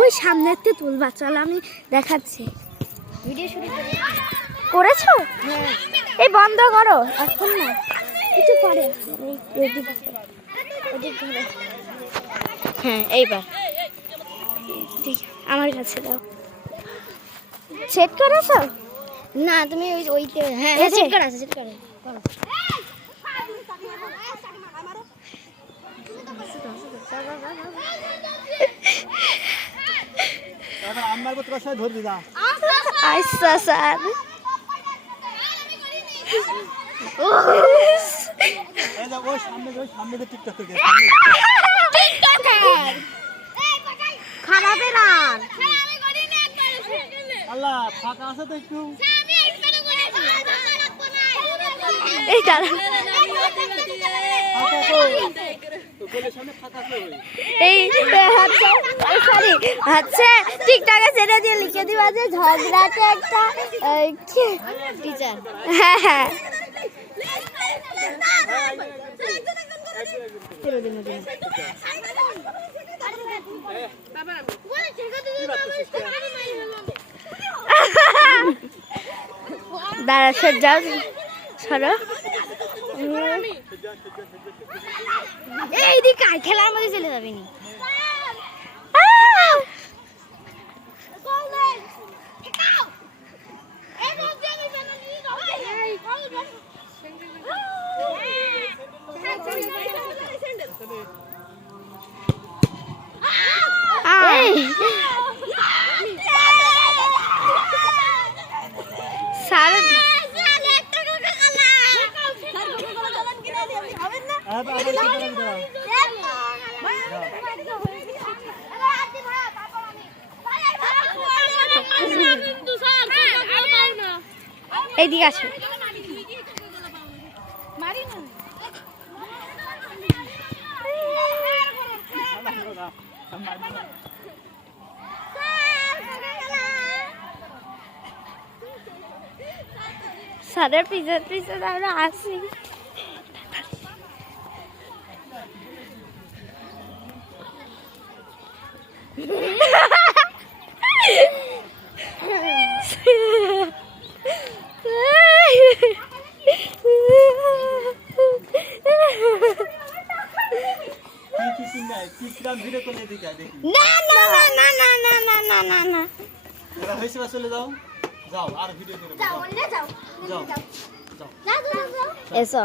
ওই সামনেতে তুলবা, চলো আমি দেখাচ্ছি। ভিডিও শুরু করেছো? এই বন্ধ করো এখন না, কিছু করে। হ্যাঁ এইবার আমার কাছে দাও। সেট করেছো? না তুমি ওইতে হ্যাঁ এই যে। সেট করা আছে, সেট করা করো। এবার আমার কত কষ্ট ধরবি না। আচ্ছা স্যার। এই যে ওই সামনে যে টিকটক করে খারাপের আর আল্লাহ ফাঁকা আছে তো একটু। এই দাঁড়া, ফাঁকা কই? তো কোলের সামনে ফাঁকা কই? এই হচ্ছে সরি হচ্ছে টিকটকে ছেড়ে দিয়ে লিখে দিবা যে ঝগড়াতে একটা টিচার হ্যাঁ হ্যাঁ দাঁড়া সর যাও, সরো। এইদিকে আয়, খেলার মধ্যে চলে যাবি নি। এইদিকে আসো। স্যারের পিছন পিছন আমরা আসি। না না না না না না না না না না চলে যাও, যাও আর ভিডিও করে যাও, যাও, যাও। এসো